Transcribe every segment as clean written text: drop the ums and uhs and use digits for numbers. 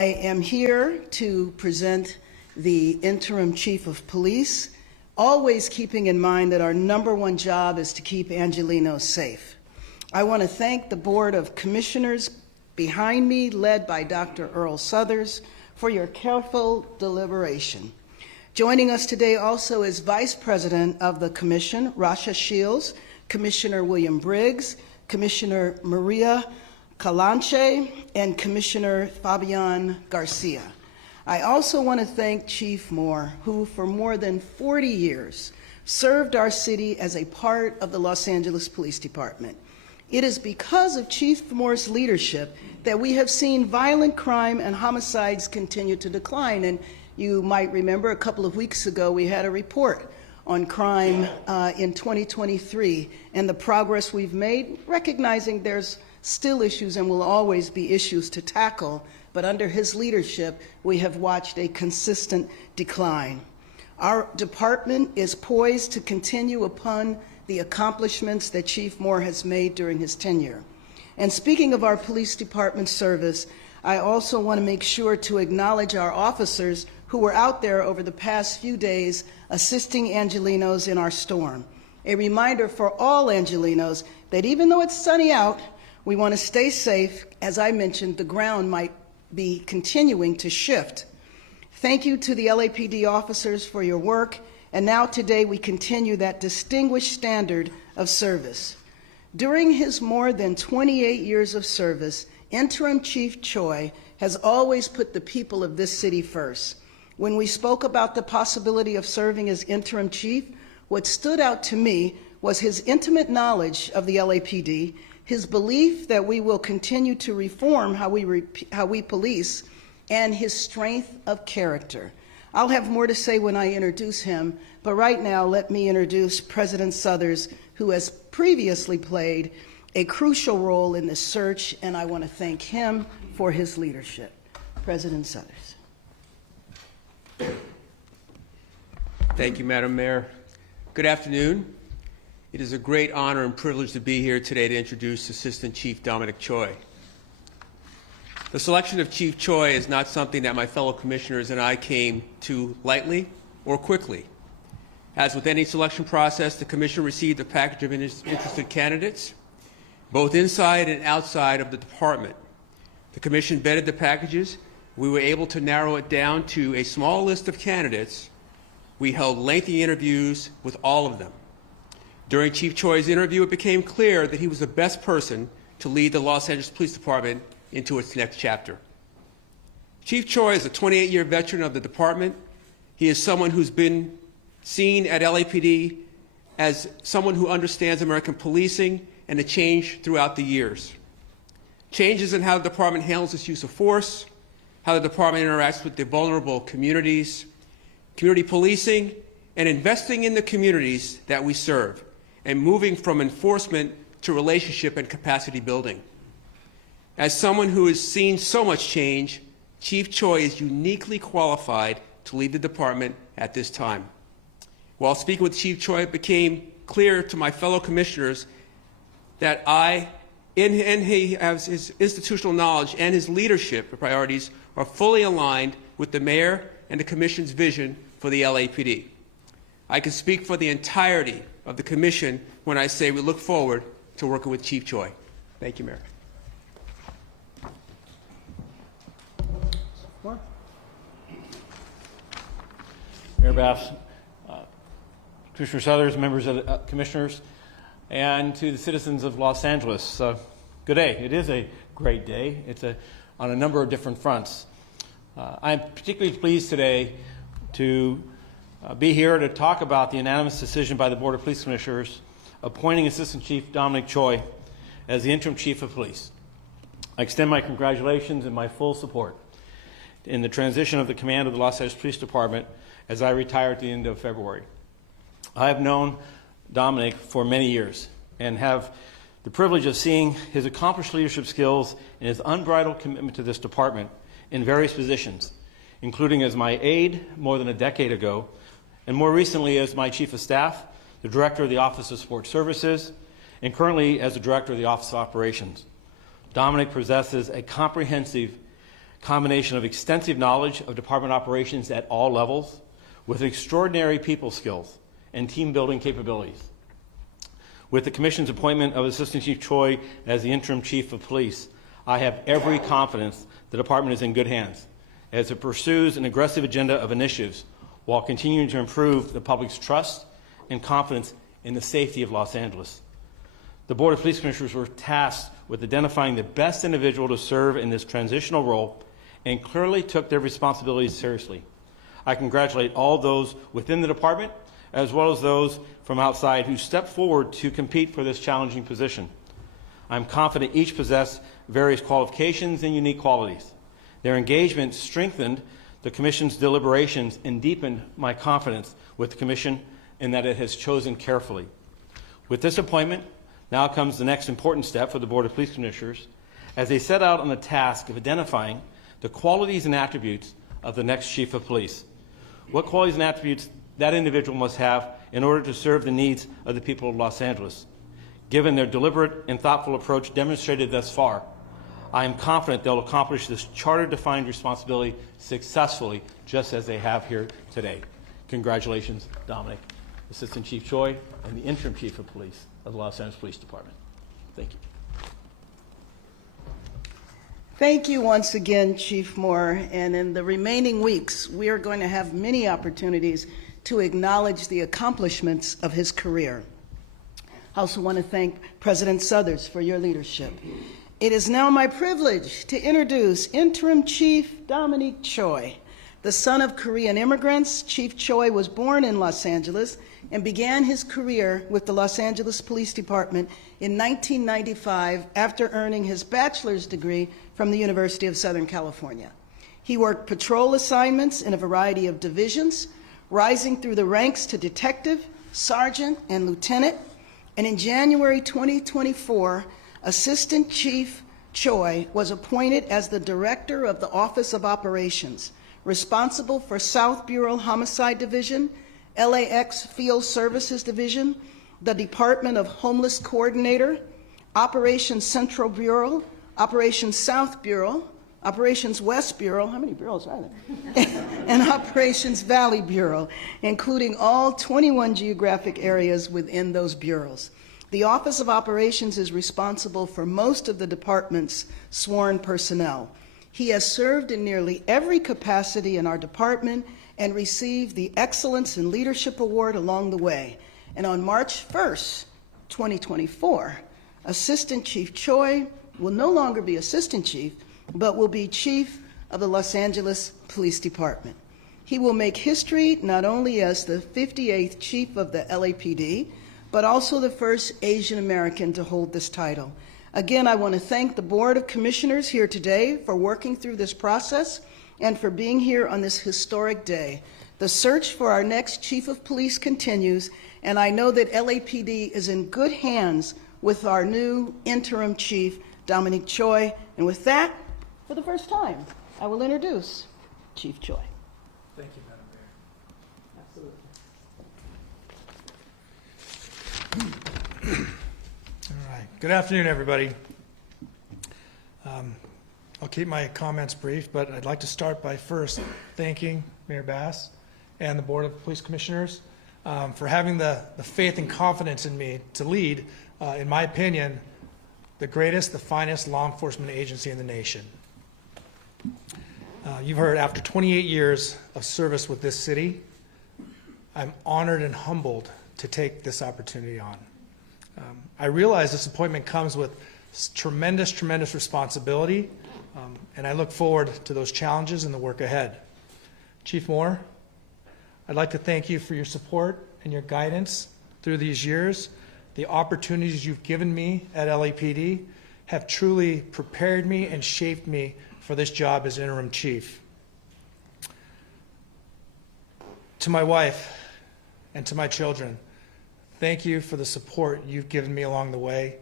I am here to present the interim chief of police, always keeping in mind that our #1 job is to keep Angelenos safe. I want to thank the Board of Commissioners behind me, led by Dr. Earl Suthers, for your careful deliberation. Joining us today also is Vice President of the Commission, Rasha Shields, Commissioner William Briggs, Commissioner Maria Calanche, and Commissioner Fabian Garcia. I also want to thank Chief Moore, who for more than 40 years served our city as a part of the Los Angeles Police Department. It is because of Chief Moore's leadership that we have seen violent crime and homicides continue to decline. And you might remember a couple of weeks ago we had a report on crime in 2023 and the progress we've made, recognizing there's still issues and will always be issues to tackle, but under his leadership, we have watched a consistent decline. Our department is poised to continue upon the accomplishments that Chief Moore has made during his tenure. And speaking of our police department service, I also want to make sure to acknowledge our officers who were out there over the past few days assisting Angelenos in our storm. A reminder for all Angelenos that even though it's sunny out, we want to stay safe. As I mentioned, the ground might be continuing to shift. Thank you to the LAPD officers for your work, and now today we continue that distinguished standard of service. During his more than 28 years of service, Interim Chief Choi has always put the people of this city first. When we spoke about the possibility of serving as interim chief, what stood out to me was his intimate knowledge of the LAPD, his belief that we will continue to reform how we police, and his strength of character. I'll have more to say when I introduce him, but right now let me introduce President Suthers, who has previously played a crucial role in this search, and I want to thank him for his leadership. President Suthers. Thank you, Madam Mayor. Good afternoon. It is a great honor and privilege to be here today to introduce Assistant Chief Dominic Choi. The selection of Chief Choi is not something that my fellow commissioners and I came to lightly or quickly. As with any selection process, the Commission received a package of interested candidates, both inside and outside of the department. The Commission vetted the packages. We were able to narrow it down to a small list of candidates. We held lengthy interviews with all of them. During Chief Choi's interview, it became clear that he was the best person to lead the Los Angeles Police Department into its next chapter. Chief Choi is a 28-year veteran of the department. He is someone who's been seen at LAPD as someone who understands American policing and the change throughout the years. Changes in how the department handles its use of force, how the department interacts with the vulnerable communities, community policing, and investing in the communities that we serve, and moving from enforcement to relationship and capacity building. As someone who has seen so much change, Chief Choi is uniquely qualified to lead the department at this time. While speaking with Chief Choi, it became clear to my fellow commissioners that he has his institutional knowledge and his leadership priorities are fully aligned with the Mayor and the Commission's vision for the LAPD. I can speak for the entirety of the Commission when I say we look forward to working with Chief Choi. Thank you, Mayor. Mayor Bass, Commissioner Suthers, members of the commissioners, and to the citizens of Los Angeles, good day. It is a great day. It's on a number of different fronts. I'm particularly pleased today to be here to talk about the unanimous decision by the Board of Police Commissioners appointing Assistant Chief Dominic Choi as the interim Chief of Police. I extend my congratulations and my full support in the transition of the command of the Los Angeles Police Department as I retire at the end of February. I have known Dominic for many years and have the privilege of seeing his accomplished leadership skills and his unbridled commitment to this department in various positions, including as my aide more than a decade ago, and more recently as my Chief of Staff, the Director of the Office of Support Services, and currently as the Director of the Office of Operations. Dominic possesses a comprehensive combination of extensive knowledge of department operations at all levels with extraordinary people skills and team building capabilities. With the Commission's appointment of Assistant Chief Choi as the interim Chief of Police, I have every confidence the department is in good hands as it pursues an aggressive agenda of initiatives while continuing to improve the public's trust and confidence in the safety of Los Angeles. The Board of Police Commissioners were tasked with identifying the best individual to serve in this transitional role and clearly took their responsibilities seriously. I congratulate all those within the department as well as those from outside who stepped forward to compete for this challenging position. I'm confident each possessed various qualifications and unique qualities. Their engagement strengthened the Commission's deliberations and deepened my confidence with the Commission in that it has chosen carefully. With this appointment, now comes the next important step for the Board of Police Commissioners as they set out on the task of identifying the qualities and attributes of the next Chief of Police. What qualities and attributes that individual must have in order to serve the needs of the people of Los Angeles. Given their deliberate and thoughtful approach demonstrated thus far, I am confident they'll accomplish this charter-defined responsibility successfully, just as they have here today. Congratulations, Dominic, Assistant Chief Choi, and the Interim Chief of Police of the Los Angeles Police Department. Thank you. Thank you once again, Chief Moore. And in the remaining weeks, we are going to have many opportunities to acknowledge the accomplishments of his career. I also want to thank President Suthers for your leadership. It is now my privilege to introduce Interim Chief Dominic Choi. The son of Korean immigrants, Chief Choi was born in Los Angeles and began his career with the Los Angeles Police Department in 1995 after earning his bachelor's degree from the University of Southern California. He worked patrol assignments in a variety of divisions, rising through the ranks to detective, sergeant, and lieutenant. And in January 2024, Assistant Chief Choi was appointed as the Director of the Office of Operations, responsible for South Bureau Homicide Division, LAX Field Services Division, the Department of Homeless Coordinator, Operations Central Bureau, Operations South Bureau, Operations West Bureau, how many bureaus are there? And Operations Valley Bureau, including all 21 geographic areas within those bureaus. The Office of Operations is responsible for most of the department's sworn personnel. He has served in nearly every capacity in our department and received the Excellence in Leadership Award along the way. And on March 1st, 2024, Assistant Chief Choi will no longer be Assistant Chief, but will be Chief of the Los Angeles Police Department. He will make history not only as the 58th Chief of the LAPD, but also the first Asian American to hold this title. Again, I want to thank the Board of Commissioners here today for working through this process and for being here on this historic day. The search for our next Chief of Police continues, and I know that LAPD is in good hands with our new interim chief, Dominic Choi. And with that, for the first time, I will introduce Chief Choi. Thank you, Madam Mayor. Absolutely. All right. Good afternoon, everybody. I'll keep my comments brief, but I'd like to start by first thanking Mayor Bass and the Board of Police Commissioners for having the faith and confidence in me to lead, in my opinion, the greatest, the finest law enforcement agency in the nation. You've heard, after 28 years of service with this city, I'm honored and humbled to take this opportunity on. I realize this appointment comes with tremendous, tremendous responsibility, and I look forward to those challenges and the work ahead. Chief Moore, I'd like to thank you for your support and your guidance through these years. The opportunities you've given me at LAPD have truly prepared me and shaped me for this job as interim chief. To my wife and to my children, thank you for the support you've given me along the way.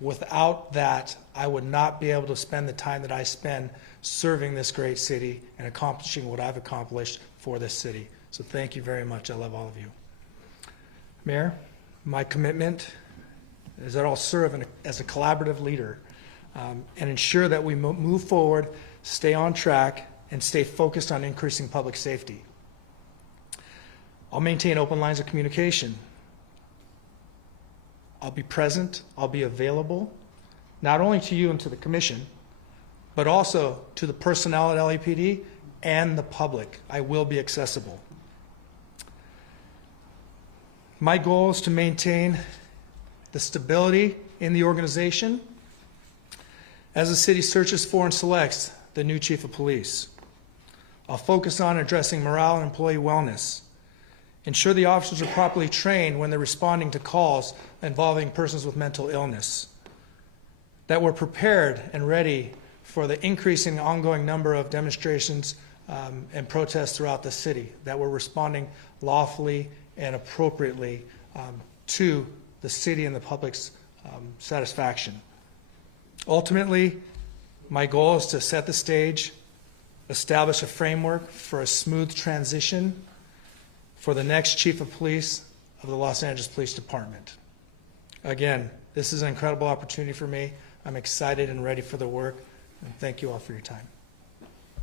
Without that, I would not be able to spend the time that I spend serving this great city and accomplishing what I've accomplished for this city. So thank you very much. I love all of you. Mayor, my commitment is that I'll serve as a collaborative leader and ensure that we move forward stay on track, and stay focused on increasing public safety. I'll maintain open lines of communication. I'll be present, I'll be available, not only to you and to the commission, but also to the personnel at LAPD and the public. I will be accessible. My goal is to maintain the stability in the organization as the city searches for and selects the new chief of police. I'll focus on addressing morale and employee wellness, ensure the officers are properly trained when they're responding to calls involving persons with mental illness, that we're prepared and ready for the increasing ongoing number of demonstrations and protests throughout the city, that we're responding lawfully and appropriately to the city and the public's satisfaction. Ultimately, my goal is to set the stage, establish a framework for a smooth transition for the next chief of police of the Los Angeles Police Department. Again, this is an incredible opportunity for me. I'm excited and ready for the work, and thank you all for your time.